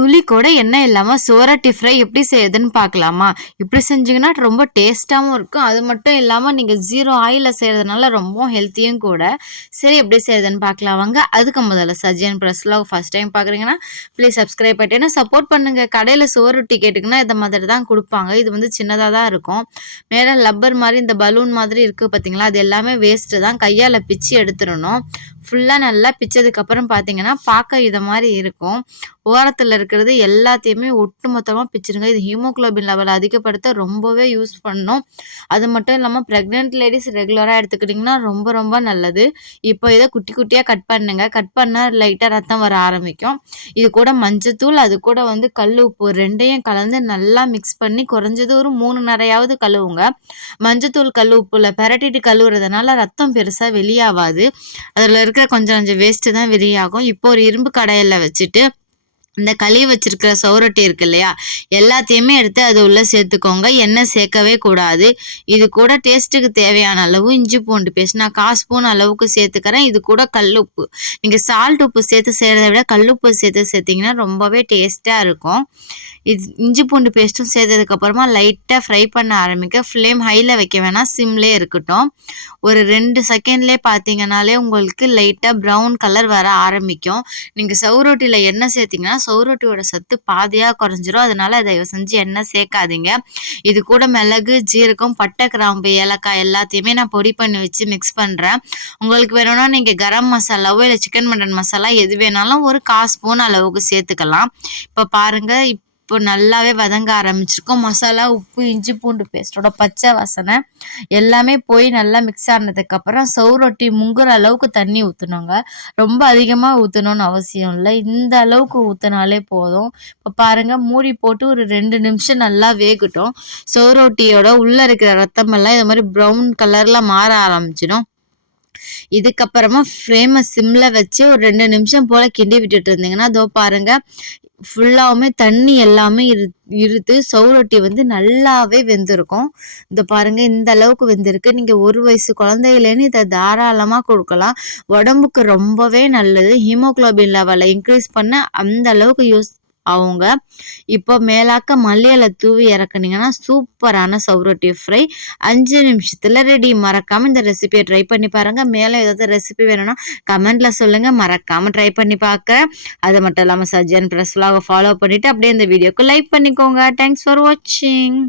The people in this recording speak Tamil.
துளி கூட எண்ணெய் இல்லாமல் சோரட்டி ஃப்ரை எப்படி செய்யுதுன்னு பார்க்கலாமா? இப்படி செஞ்சிங்கன்னா ரொம்ப டேஸ்ட்டாகவும் இருக்கும். அது மட்டும் இல்லாமல் நீங்கள் ஜீரோ ஆயிலில் செய்கிறதுனால ரொம்ப ஹெல்த்தியும் கூட. சரி எப்படி செய்யுதுன்னு பார்க்கலாம். வாங்க அதுக்கு முதல்ல சஜியன் ப்ரெஸ்லாம் ஃபஸ்ட் டைம் பார்க்குறீங்கன்னா ப்ளீஸ் சப்ஸ்கிரைப் பண்ணிட்டு சப்போர்ட் பண்ணுங்கள் கடையில் சோரொட்டி கேட்டுக்குன்னா இந்த மாதிரி தான் கொடுப்பாங்க. இது வந்து சின்னதாக தான் இருக்கும். மேலே லப்பர் மாதிரி இந்த பலூன் மாதிரி இருக்குது பார்த்தீங்களா? அது எல்லாமே வேஸ்ட்டு தான். கையால் பிச்சு எடுத்துடணும். ஃபுல்லாக நல்லா பிச்சதுக்கப்புறம் பார்த்தீங்கன்னா பார்க்க இதை மாதிரி இருக்கும். ஓரத்தில் இருக்க இருக்கிறது எல்லாத்தையுமே ஒட்டு மொத்தமாக பிச்சிருங்க. இது ஹீமோக்ளோபின் லெவல் அதிகப்படுத்த ரொம்பவே யூஸ் பண்ணும். அது மட்டும் இல்லாமல் ப்ரெக்னென்ட் லேடிஸ் ரெகுலராக எடுத்துக்கிட்டிங்கன்னா ரொம்ப ரொம்ப நல்லது. இப்போ இதை குட்டி குட்டியாக கட் பண்ணுங்க. கட் பண்ணால் லைட்டாக ரத்தம் வர ஆரம்பிக்கும். இது கூட மஞ்சத்தூள் அது கூட வந்து கல் உப்பு ரெண்டையும் கலந்து நல்லா மிக்ஸ் பண்ணி குறைஞ்சது ஒரு மூணு நிறையாவது கழுவுங்க. மஞ்சத்தூள் கல் உப்புல பெரட்டிட்டு கழுவுறதுனால ரத்தம் பெருசாக வெளியாகாது அதில் இருக்கிற கொஞ்சம் கொஞ்சம் வேஸ்ட்டு தான் வெளியாகும். இப்போ ஒரு இரும்பு கடையில் வச்சுட்டு இந்த களி வச்சிருக்கிற சௌரட்டி இருக்கு இல்லையா? எல்லாத்தையுமே எடுத்து அது உள்ளே சேர்த்துக்கோங்க. எண்ணெய் சேர்க்கவே கூடாது. இது கூட டேஸ்ட்டுக்கு தேவையான அளவு இஞ்சி பூண்டு பேஸ்ட் நான் கால் ஸ்பூன் அளவுக்கு சேர்த்துக்கிறேன். இது கூட கல் உப்பு. நீங்கள் சால்ட் உப்பு சேர்த்து செய்கிறத விட கல்லுப்பு சேர்த்து சேர்த்திங்கன்னா ரொம்பவே டேஸ்ட்டாக இருக்கும். இது இஞ்சி பூண்டு பேஸ்ட்டும் சேர்த்ததுக்கப்புறமா லைட்டாக ஃப்ரை பண்ண ஆரம்பிக்க ஃப்ளேம் ஹையில் வைக்க வேணாம். சிம்லே இருக்கட்டும். ஒரு ரெண்டு செகண்ட்லேயே பார்த்தீங்கனாலே உங்களுக்கு லைட்டாக ப்ரௌன் கலர் வர ஆரம்பிக்கும். நீங்கள் சவுரோட்டியில் எண்ணெய் சேர்த்திங்கன்னா சவுரோட்டியோட சத்து பாதியாக குறைஞ்சிரும். அதனால் தயவு செஞ்சு எண்ணெய் சேர்க்காதீங்க. இது கூட மிளகு ஜீரகம் பட்டை கிராம்பு ஏலக்காய் எல்லாத்தையுமே நான் பொடி பண்ணி வச்சு மிக்ஸ் பண்ணுறேன் உங்களுக்கு வேணும்னா நீங்கள் கரம் மசாலாவோ இல்லை சிக்கன் மட்டன் மசாலா எது வேணாலும் ஒரு கால் ஸ்பூன் அளவுக்கு சேர்த்துக்கலாம். இப்போ பாருங்கள் இப்போ நல்லாவே வதங்க ஆரம்பிச்சிருக்கோம். மசாலா உப்பு இஞ்சி பூண்டு பேஸ்ட்டோட பச்சை வாசனை எல்லாமே போய் நல்லா மிக்ஸ் ஆனதுக்கப்புறம் சவுரொட்டி முங்குற அளவுக்கு தண்ணி ஊற்றணுங்க ரொம்ப அதிகமாக ஊற்றணும்னு அவசியம் இல்லை. இந்த அளவுக்கு ஊற்றினாலே போதும். இப்போ பாருங்கள் மூடி போட்டு ஒரு ரெண்டு நிமிஷம் நல்லா வேகட்டும். சவுரொட்டியோட உள்ளே இருக்கிற ரத்தமெல்லாம் இது மாதிரி ப்ரௌன் கலரில் மாற ஆரம்பிச்சிடும். இதுக்கப்புறமா ஃப்ரேமை சிம்மில் வச்சு ஒரு ரெண்டு நிமிஷம் போல் கிண்டி விட்டுட்டு இருந்தீங்கன்னா அதோ பாருங்கள் ஃபுல்லாகவுமே தண்ணி எல்லாமே இரு இருத்து சவுரொட்டி வந்து நல்லாவே வெந்திருக்கும். இந்த பாருங்கள் இந்த அளவுக்கு வெந்திருக்கு. நீங்கள் ஒரு வயசு குழந்தையிலேன்னு இதை தாராளமாக கொடுக்கலாம். உடம்புக்கு ரொம்பவே நல்லது. ஹீமோக்ளோபின் லெவலை இன்க்ரீஸ் பண்ண அந்த அளவுக்கு யூஸ் அவங்க இப்போ மேலாக்க மல்லியலை தூவி இறக்குனீங்கன்னா சூப்பரான சவுரொட்டி ஃப்ரை. அஞ்சு நிமிஷத்தில் ரெடி மறக்காமல் இந்த ரெசிபியை ட்ரை பண்ணி பாருங்கள் மேலே ஏதாவது ரெசிபி வேணும்னா கமெண்ட்டில் சொல்லுங்கள் மறக்காமல் ட்ரை பண்ணி பார்க்க அது மட்டும் இல்லாமல் சஜ்ஜன் ப்ரெஸ் ஃபாலோ பண்ணிவிட்டு அப்படியே இந்த வீடியோக்கு லைக் பண்ணிக்கோங்க. தேங்க்ஸ் ஃபார் வாட்சிங்